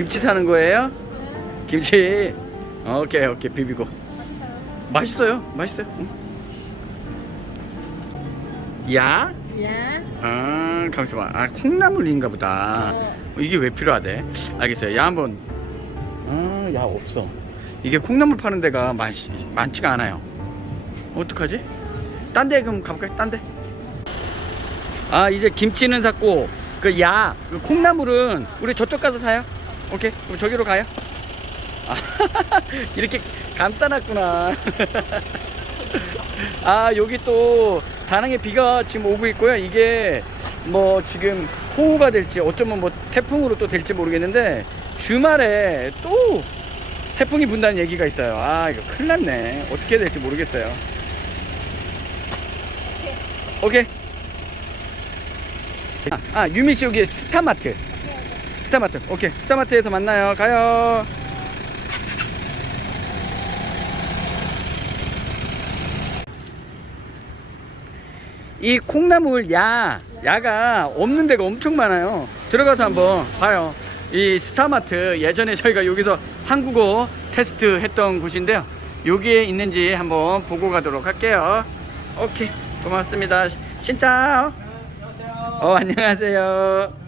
김치 사는 거예요? 김치. 오케이 오케이 비비고. 맛있어요. 맛있어요. 응. 야? 야. 아 잠시만. 아 콩나물인가 보다. 어. 이게 왜 필요하대? 알겠어요. 야 한번. 아, 야 없어. 이게 콩나물 파는 데가 많, 많지가 않아요. 어떡하지? 딴 데 그럼 가볼까요? 딴 데. 아 이제 김치는 샀고 그 야, 그 콩나물은 우리 저쪽 가서 사요. 오케이. 그럼 저기로 가요. 아, 이렇게 감싸놨구나. 아 여기 또 다낭에 비가 지금 오고 있고요. 이게 뭐 지금 호우가 될지 어쩌면 뭐 태풍으로 또 될지 모르겠는데 주말에 또 태풍이 분다는 얘기가 있어요. 아 이거 큰일 났네. 어떻게 될지 모르겠어요. 오케이. 아, 아 유미 씨 여기 스타마트. 스타마트. 오케이. 스타마트에서 만나요. 가요. 이 콩나물 야 야가 없는 데가 엄청 많아요. 들어가서 한번 봐요. 이 스타마트 예전에 저희가 여기서 한국어 테스트 했던 곳인데요. 여기에 있는지 한번 보고 가도록 할게요. 오케이 고맙습니다. 진짜. 어 안녕하세요.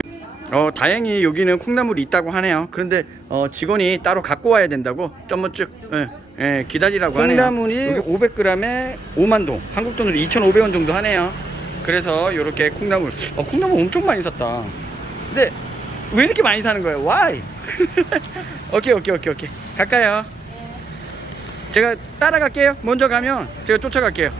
어 다행히 여기는 콩나물이 있다고 하네요. 그런데 어, 직원이 따로 갖고 와야 된다고 점머쭉 예, 예, 기다리라고 하네요. 콩나물이 여기 500g에 5만 동, 한국 돈으로 2,500원 정도 하네요. 그래서 이렇게 콩나물, 어, 콩나물 엄청 많이 샀다. 근데 왜 이렇게 많이 사는 거예요? Why? 오케이 오케이 오케이 오케이 갈까요? 제가 따라갈게요. 먼저 가면 제가 쫓아갈게요.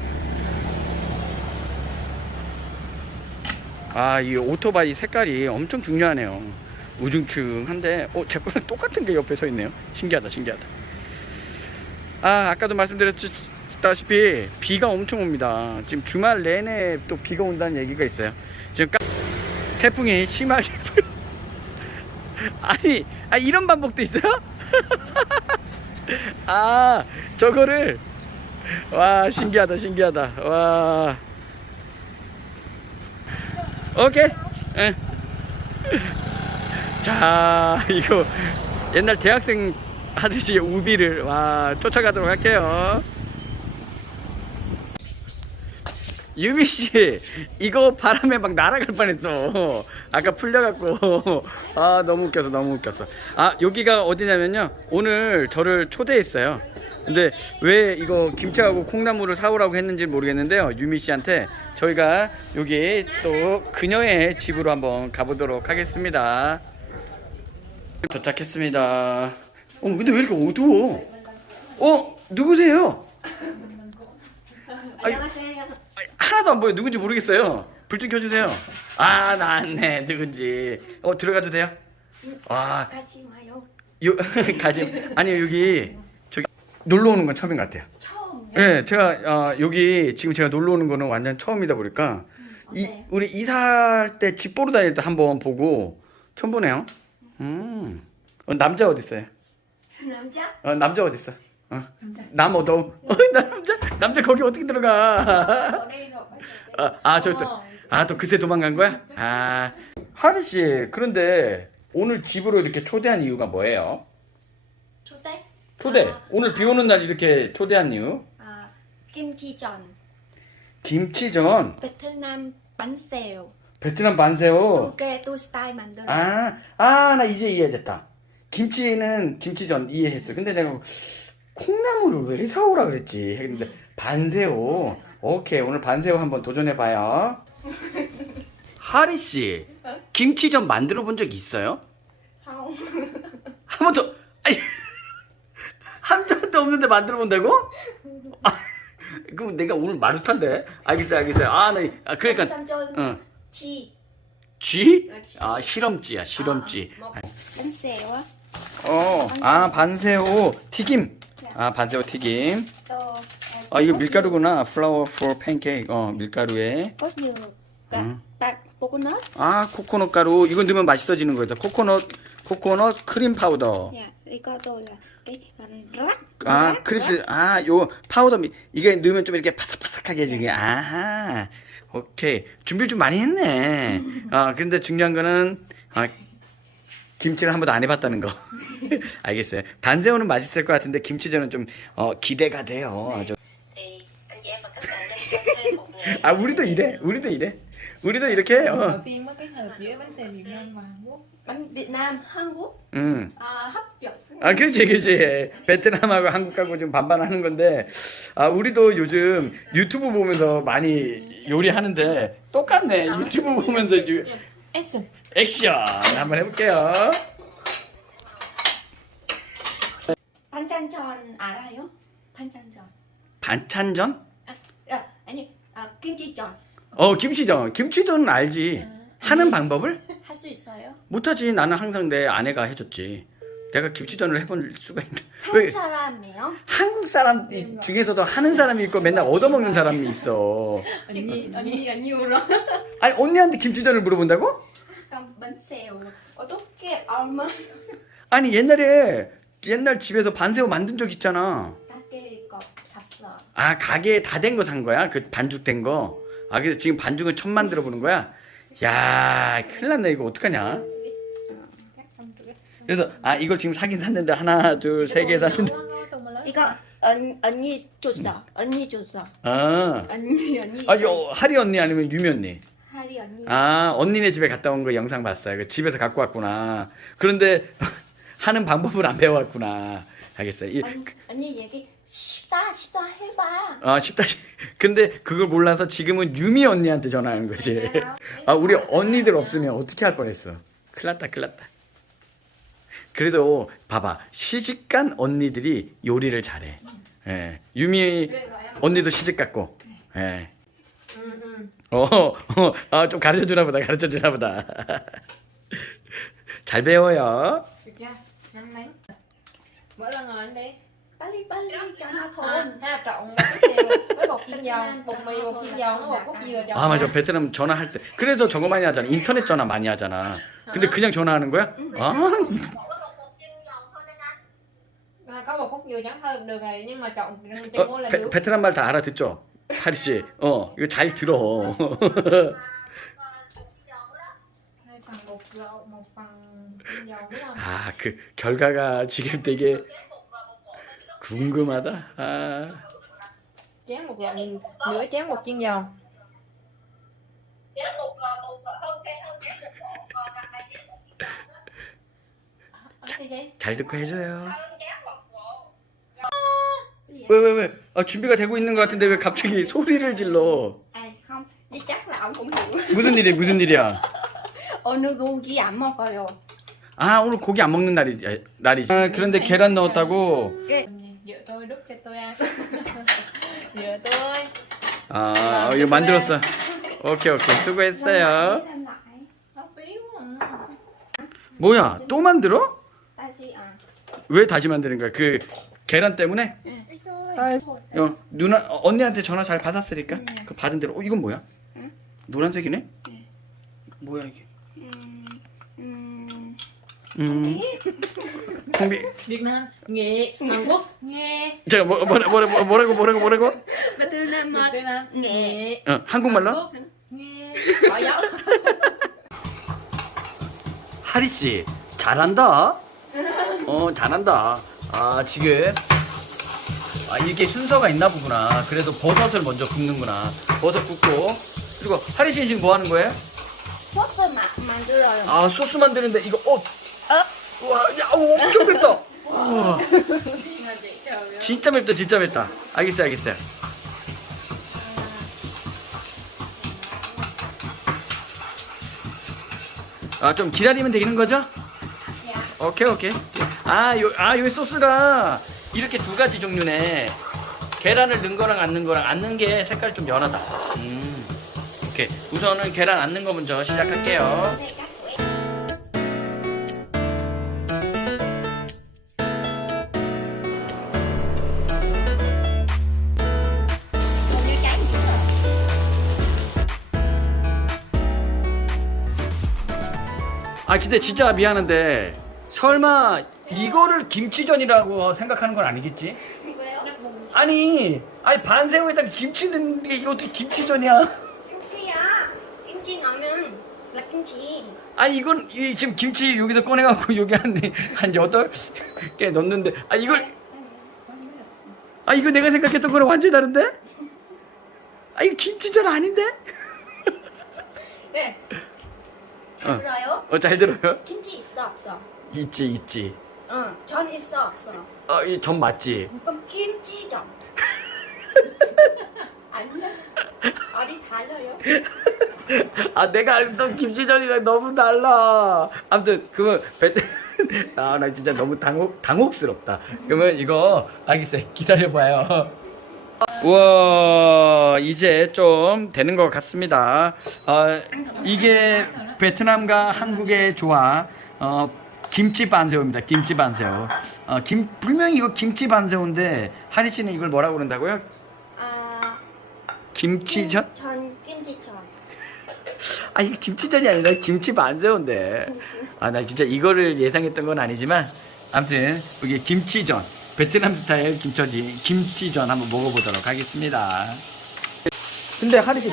아, 이 오토바이 색깔이 엄청 중요하네요. 우중충한데, 어, 제 거랑 똑같은 게 옆에 서 있네요. 신기하다, 신기하다. 아, 아까도 말씀드렸다시피 비가 엄청 옵니다. 지금 주말 내내 또 비가 온다는 얘기가 있어요. 지금 까... 태풍이 심하게 불- 아니, 아 이런 방법도 있어요? 아, 저거를 와 신기하다, 신기하다. 와. 오케이. 예. 자, 이거 옛날 대학생 하듯이 우비를 와 쫓아가도록 할게요. 유미 씨, 이거 바람에 막 날아갈 뻔했어. 아까 풀려갖고 아 너무 웃겼어, 너무 웃겼어. 아 여기가 어디냐면요, 오늘 저를 초대했어요. 근데 왜 이거 김치하고 콩나물을 사오라고 했는지 모르겠는데요. 유미 씨한테 저희가 여기 또 그녀의 집으로 한번 가보도록 하겠습니다. 도착했습니다. 어, 근데 왜 이렇게 어두워? 어, 누구세요? 아니, 아니, 하나도 안 보여. 누군지 모르겠어요. 불 좀 켜주세요. 아, 나왔네. 누군지. 어, 들어가도 돼요? 와, 가지 마요. 요, 가지. 아니, 여기, 놀러 오는 건 처음인 것 같아요. 처음. 예, 네, 제가 어, 여기 지금 제가 놀러 오는 거는 완전 처음이다 보니까 이 어때요? 우리 이사할 때 집 보러 다닐 때 한번 보고 처음 보네요. 음. 어, 남자 어디 있어요? 남자? 어, 남자 어디 있어? 어. 남자. 남 어디? 어, 남자? 남자 거기 어떻게 들어가? 아, 아, 저 또, 아, 또 그새 도망간 거야? 아, 하리 씨, 그런데 오늘 집으로 이렇게 초대한 이유가 뭐예요? 초대? 초대. 아, 오늘 비 오는 날 이렇게 초대한 이유? 아, 김치전. 김치전, 베트남 반새우. 베트남 반새우. 두개또 스타일 만들어. 아, 아, 나 이제 이해됐다. 김치는 김치전 이해했어. 근데 내가 콩나물을 왜 사오라 그랬지? 했는데 반새우. 오케이, 오늘 반새우 한번 도전해 봐요. 하리 씨, 김치전 만들어 본 적 있어요? 한 번도 아니 한 번도 없는데 만들어 본다고? 아, 그럼 내가 오늘 마루탄데. 알겠어요, 알겠어요. 아, 나, 아 그러니까, 삼촌 응, 치. 쥐? 아, 실험쥐야, 실험쥐. 아, 뭐, 반새우. 어, 아 반새우 튀김. 아 반새우 튀김. 또 아 이거 밀가루구나. 플라워 for pancake. 어 밀가루에. cả Ừ. bạc coconut. 아 코코넛 가루. 이거 넣으면 맛있어지는 거다. 코코넛 코코넛 크림 파우더. Dạ, phần rắc. 아 크립스. 아 요 파우더 미- 이게 넣으면 좀 이렇게 바삭바삭하게 해지게. 아하. 오케이. 준비 좀 많이 했네. 아 근데 중요한 거는 아, 김치를 한 번도 안 해봤다는 거. 알겠어요. 반새우는 맛있을 것 같은데 김치전은 좀 어, 기대가 돼요. 아주. nghề 아 우리도 이래. 우리도 이래. 우리도 이렇게 đầu 해요. tiên mới kết hợp giữa bánh xèo Việt Nam và Hàn Quốc bánh Việt Nam Hàn Quốc 음. hấp dẫn 아, 그렇지, 그렇지. 베트남하고 한국하고 좀 반반하는 건데, 아, 우리도 요즘 유튜브 보면서 많이 요리하는데, 똑같네. 유튜브 보면서 유, Action 액션 한번 해볼게요. 반찬전 알아요? 반찬전 반찬전? 아, 아 아니 아, 김치전 어, 김치전. 김치전은 알지. 하는 방법을? 할 수 있어요? 못하지. 나는 항상 내 아내가 해줬지. 내가 김치전을 해볼 수가 있나? 한국 왜 사람이에요? 한국 사람 이- 중에서도 하는 사람이 있고 맨날 얻어먹는 사람이 있어. 언니 언니 언니 울어 아니, 언니한테 김치전을 물어본다고? xèo 어떻게 얼마 아니 옛날에 옛날 집에서 반새우 만든 적 있잖아. 가게 거 샀어 아 가게에 다 된 거 산 거야? 그 반죽 된 거. 아 그래서 지금 반죽은 처음 만들어 보는 거야? 야 큰일 났네 이거 어떡하냐? 그래서 아 이걸 지금 사긴 샀는데 하나 둘 세 개 샀는데 이거 언, 언니 줬어 언니 줬어 아, 언니 언니 아 요, 하리 언니 아니면 유미 언니? 하리 언니 아 언니네 집에 갔다 온 거 영상 봤어요. 그 집에서 갖고 왔구나. 그런데 하는 방법을 안 배워왔구나. 알겠어요. 이, 언, 언니 얘기 쉽다 쉽다 해봐 아 쉽다. 근데 그걸 몰라서 지금은 유미 언니한테 전화하는 거지. 아 우리 언니들 없으면 어떻게 할 뻔했어. 큰일났다 큰일났다. 그래도 봐봐 시집간 언니들이 요리를 잘해. 예. 유미 언니도 시집 갔고. 예. 어, 어, 아, 좀 가르쳐 주나 보다. 가르쳐 주나 보다. 잘 배워요. mấy mỗi lần ngồi anh đi 빨리 빨리 전화 à, 돈 thế là trộn một cái xèo với bột chiên giòn bột mì bột chiên giòn với bột cốt dừa trộn 아 맞아 베트남 전화할 때 그래서 저거 많이 하잖아 인터넷 전화 많이 하잖아 근데 그냥 전화하는 거야? 아 À, có bột cốt dừa trắng hơn được rồi nhưng mà trộn 어, chừng mua là 베, được 베트남 말 다 알아듣죠? 하리 씨, 어 이거 잘 들어. hai phần bột gạo một phần 아 그 결과가 지금 되게 궁금하다. 아 chén một gạo nửa chén bột chiên giòn 어떻게 돼? 잘 듣고 해줘요. 왜 왜 왜? 아 준비가 되고 있는 것 같은데 왜 갑자기 소리를 질러? à không đi chắc là ông cũng hiểu 무슨 일이 무슨 일이야? 오늘 고기 안 먹어요 아 오늘 고기 안 먹는 날이 날이지. 아 그런데 계란 넣었다고. cái Dựa tôi đút cho tôi ăn Dựa tôi 아 이거 만들었어. 오케이 오케이 수고했어요. làm lại Nó phí quá à. 뭐야 또 만들어? 다시 아왜 다시 만드는 거야? 그 계란 때문에? 아이, 어, 누나 어, 언니한테 전화 잘 받았으니까 그 받은 대로. 어 이건 뭐야? 응? 노란색이네? 네. 뭐야 이게? 음. 콩비. Việt Nam Nghệ Hàn Quốc Nghe 제가 뭐 뭐라 뭐라 뭐- 뭐라고 뭐라고 뭐라고? Việt Nam Nghệ 어 한국말로? Bỏ dấu 하리 씨 잘한다. 어 잘한다. 아 지금 아 이게 순서가 있나 보구나. 그래도 버섯을 먼저 굽는구나. 버섯 굽고 그리고 하리 씨 지금 뭐 하는 거예요? 소스 마, 만들어요 아 소스 만드는데 이거 어 어? 와, 야, 오, 엄청 맵다. 진짜 맵다, 진짜 맵다. 알겠어요, 알겠어요. 아, 좀 기다리면 되는 거죠? 오케이, 오케이. 아, 요, 아, 요 소스가 이렇게 두 가지 종류네. 계란을 넣은 거랑 안 넣은 거랑 안 넣은 게 색깔이 좀 연하다. 음. 오케이. 우선은 계란 안 넣은 거 먼저 시작할게요. 아 근데 진짜 미안한데 설마 이거를 김치전이라고 생각하는 건 아니겠지? 왜요? 아니 아니 반새우에다가 김치 넣는 게 이거 어떻게 김치전이야? 김치야. 김치 넣으면 là 김치. 아 이건 이 지금 김치 여기서 꺼내갖고 여기 한한 여덟 개 넣는데 아 이걸 아 이거 내가 생각했던 거랑 완전히 다른데? 아 이거 김치전 아닌데? 네. 잘 어. 들어요? 어 잘 들어요? 김치 있어 없어? 있지 있지. 응. 전 있어 없어? 아이 전 맞지. 그럼 김치전. 아니야. 어디 달라요? 아 내가 알던 김치전이랑 너무 달라. 아무튼 그거 아나 진짜 너무 당혹 당혹스럽다. 그러면 이거 알겠어요. 기다려봐요. 우와 이제 좀 되는 것 같습니다. 어, 이게 베트남과 한국의 조화 어, 김치 반새우입니다. 김치 반새우. 어, 김 분명히 이거 김치 반새우인데 하리 씨는 이걸 뭐라고 그런다고요? 아. 김치전? 전 김치전. 아 이게 김치전이 아니라 김치 반새우인데 아 나 진짜 이거를 예상했던 건 아니지만 아무튼 여기 김치전 베트남 스타일 김치전 김치전 한번 먹어보도록 하겠습니다 근데 하리 씨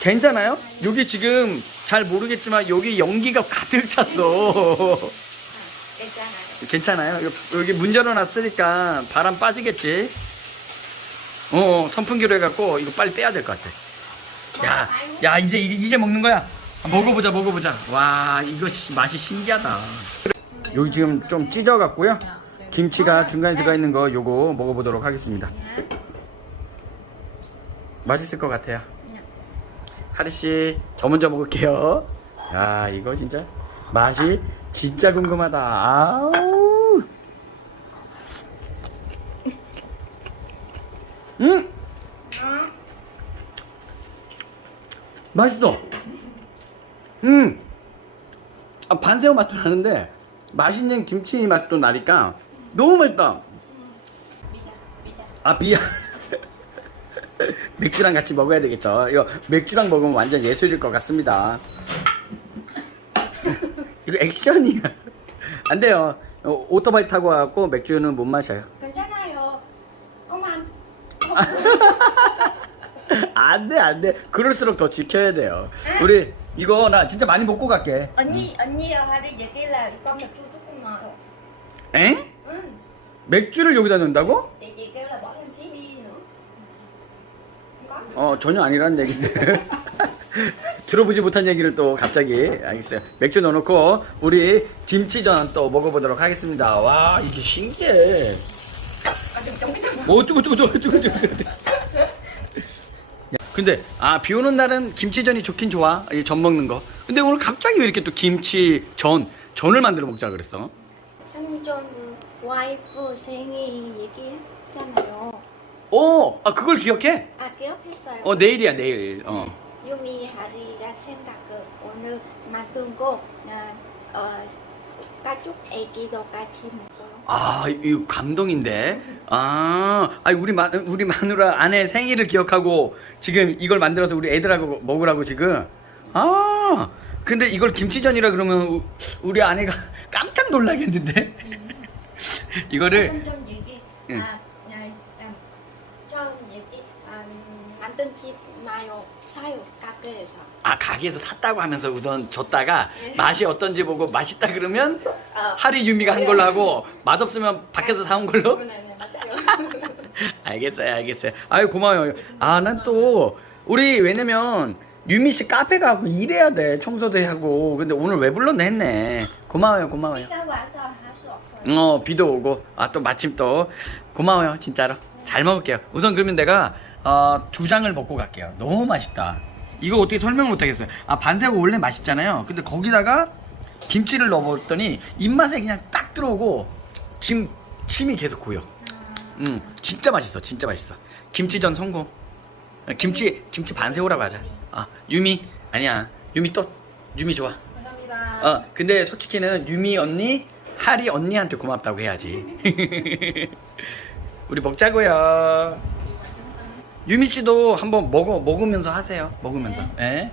괜찮아요? 여기 지금 잘 모르겠지만 여기 연기가 가득 찼어 괜찮아요. 여기 문 열어놨으니까 바람 빠지겠지 어 선풍기로 해갖고 이거 빨리 빼야 될 것 같아 야, 야 이제 이제 먹는 거야. 아, 먹어보자, 먹어보자. 와, 이거 시- 맛이 신기하다. 여기 지금 좀 찢어갖고요. 김치가 중간에 들어가 있는 거 요거 먹어보도록 하겠습니다. 맛있을 것 같아요. 하리 씨, 저 먼저 먹을게요. 야, 이거 진짜 맛이 진짜 궁금하다. 아우. 음. 맛있어. 음. 아, 반새우 맛도 나는데 맛있는 김치 맛도 나니까 너무 맛있다. 아 비야. 맥주랑 같이 먹어야 되겠죠. 이거 맥주랑 먹으면 완전 예술일 것 같습니다. 이거 액션이야. 안 돼요. 어, 오토바이 타고 와갖고 맥주는 못 마셔요. 괜찮아요. 그만. 안 돼, 안 돼. 그럴수록 더 지켜야 돼요. 우리 이거 나 진짜 많이 먹고 갈게. 언니 언니 하리 얘기라 이거 맥주 조금 나요. 엥? 응. 맥주를 여기다 넣는다고? Không có. 어, 전혀 아니란 얘기인데. 들어보지 못한 얘기를 또 갑자기 알겠어요. 맥주 넣어놓고 우리 김치전 또 먹어보도록 하겠습니다. 와 이게 신기해. 오 뜨거 뜨거 뜨거 뜨거 뜨거. 뜨거. 근데 아 비 오는 날은 김치전이 좋긴 좋아. 이전 먹는 거. 근데 오늘 갑자기 왜 이렇게 또 김치전 전을 만들어 먹자 그랬어? 생전은 와이프 생일 얘기했잖아요. 오, 아 그걸 기억해? 아 기억했어요. 어 내일이야 내일. 어. 유미 하리가 생각을 오늘 만든 거 나, 어, 가족 애기도 같이 먹어요. 아, 이거 감동인데. 아, 아니 우리 마 우리 마누라 아내 생일을 기억하고 지금 이걸 만들어서 우리 애들하고 먹으라고 지금. 아, 근데 이걸 김치전이라 그러면 우- 우리 아내가 깜짝 놀라겠는데. 이거를 생전 얘기 응. 아, 아, 아, 전 얘기 아, 만든 집 나요 사요 가게에서 아 가게에서 샀다고 하면서 우선 줬다가 맛이 어떤지 보고 맛있다 그러면 어. 하리 유미가 한 걸로 하고 맛없으면 밖에서 사온 걸로. 네, 네, 맞아요. 알겠어요, 알겠어요. 아유 고마워요. 아 난 또 우리 왜냐면 유미 씨 카페 가고 일해야 돼 청소도 하고 근데 오늘 왜 불렀네 했네. 고마워요, 고마워요. 비가 와서 어 비도 오고 아 또 마침 또 고마워요 진짜로 잘 먹을게요. 우선 그러면 내가 어, 두 장을 먹고 갈게요. 너무 맛있다. 이거 어떻게 설명 못 하겠어요. 아 반새우 원래 맛있잖아요. 근데 거기다가 김치를 넣어봤더니 입맛에 그냥 딱 들어오고 지금 침이 계속 고여. 음, 진짜 맛있어, 진짜 맛있어. 김치전 성공. 아, 김치 김치 반새우라고 하자. 아 유미 아니야. 유미 또 유미 좋아. 감사합니다. 어 근데 솔직히는 유미 언니 하리 언니한테 고맙다고 해야지. 우리 먹자고요. 유미 씨도 한번 먹어 먹으면서 하세요. 먹으면서. 예.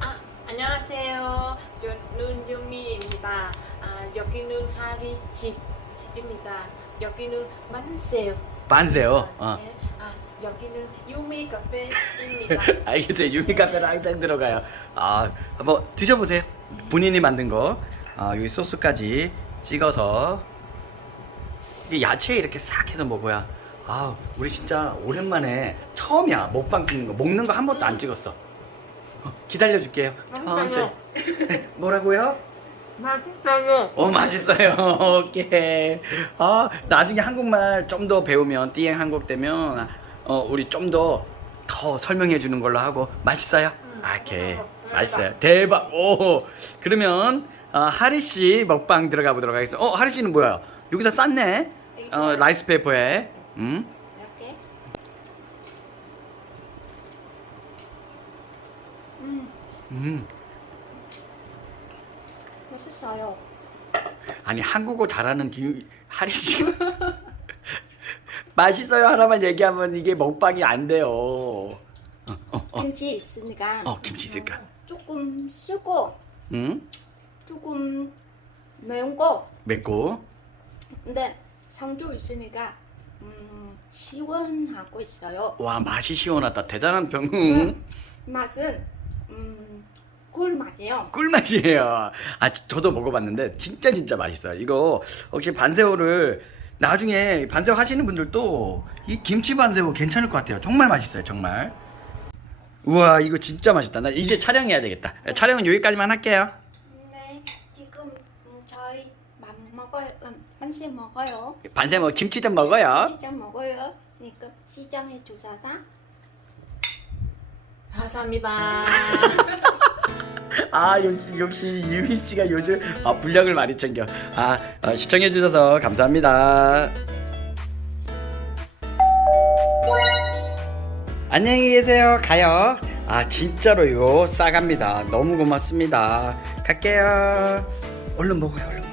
아, 안녕하세요. 저는 유미입니다. 아, 여기는 하리집입니다. 여기는 만세요. 반새우. 어. 네. 아, 여기는 유미 카페입니다. 알겠어요. 유미 카페는 항상 들어가요. 아, 한번 드셔보세요. 본인이 만든 거. 아, 여기 소스까지 찍어서 이 야채 이렇게 싹 해서 먹어야. 아, 우리 진짜 오랜만에 처음이야 먹방 찍는 거. 먹는 거 한 번도 안 찍었어. 어, 기다려줄게요. 천천히. 뭐라고요? 맛있어요. 어 맛있어요. 오케이. 아 나중에 한국말 좀 더 배우면 띠행 한국 되면 어 우리 좀 더 더 설명해 주는 걸로 하고 맛있어요. 응. 아, 오케이. 맛있어요. 대박. 오 그러면 어, 하리 씨 먹방 들어가 보도록 하겠습니다. 어 하리 씨는 뭐야? 여기다 쌌네. 어 라이스 페이퍼에. 음. 이렇게. 음, 음. 맛있어요. 아니 한국어 잘하는 유, 하리 씨가 맛있어요 하나만 얘기하면 이게 먹방이 안 돼요. 어, 어, 어. 김치 있으니까 어 김치 있을까? 조금 쓰고 응? 조금 매운 거. 맵고 근데 상주 있으니까 음, 시원하고 있어요. 와 맛이 시원하다 대단한 병 응? 맛은 음, 꿀 맛이에요. 꿀맛이에요. 아 저- 저도 먹어봤는데 진짜 진짜 맛있어요. 이거 혹시 반새우를 나중에 반새우 하시는 분들도 이 김치 반새우 괜찮을 것 같아요. 정말 맛있어요. 정말. 우와 이거 진짜 맛있다. 나 이제 촬영해야 되겠다. 촬영은 여기까지만 할게요. 네, 지금 음, 저희 밥 먹어요. 음, 한식 먹어요. 반새우 김치 좀 먹어요. 시장 먹어요. 그러니까 시장에 주셔서 감사합니다. 아 역시 역시 유희 씨가 요즘 아, 분량을 많이 챙겨. 아 어, 시청해 주셔서 감사합니다. 안녕히 계세요. 가요. 아 진짜로요 싸갑니다. 너무 고맙습니다. 갈게요. 얼른 먹어요. 얼른.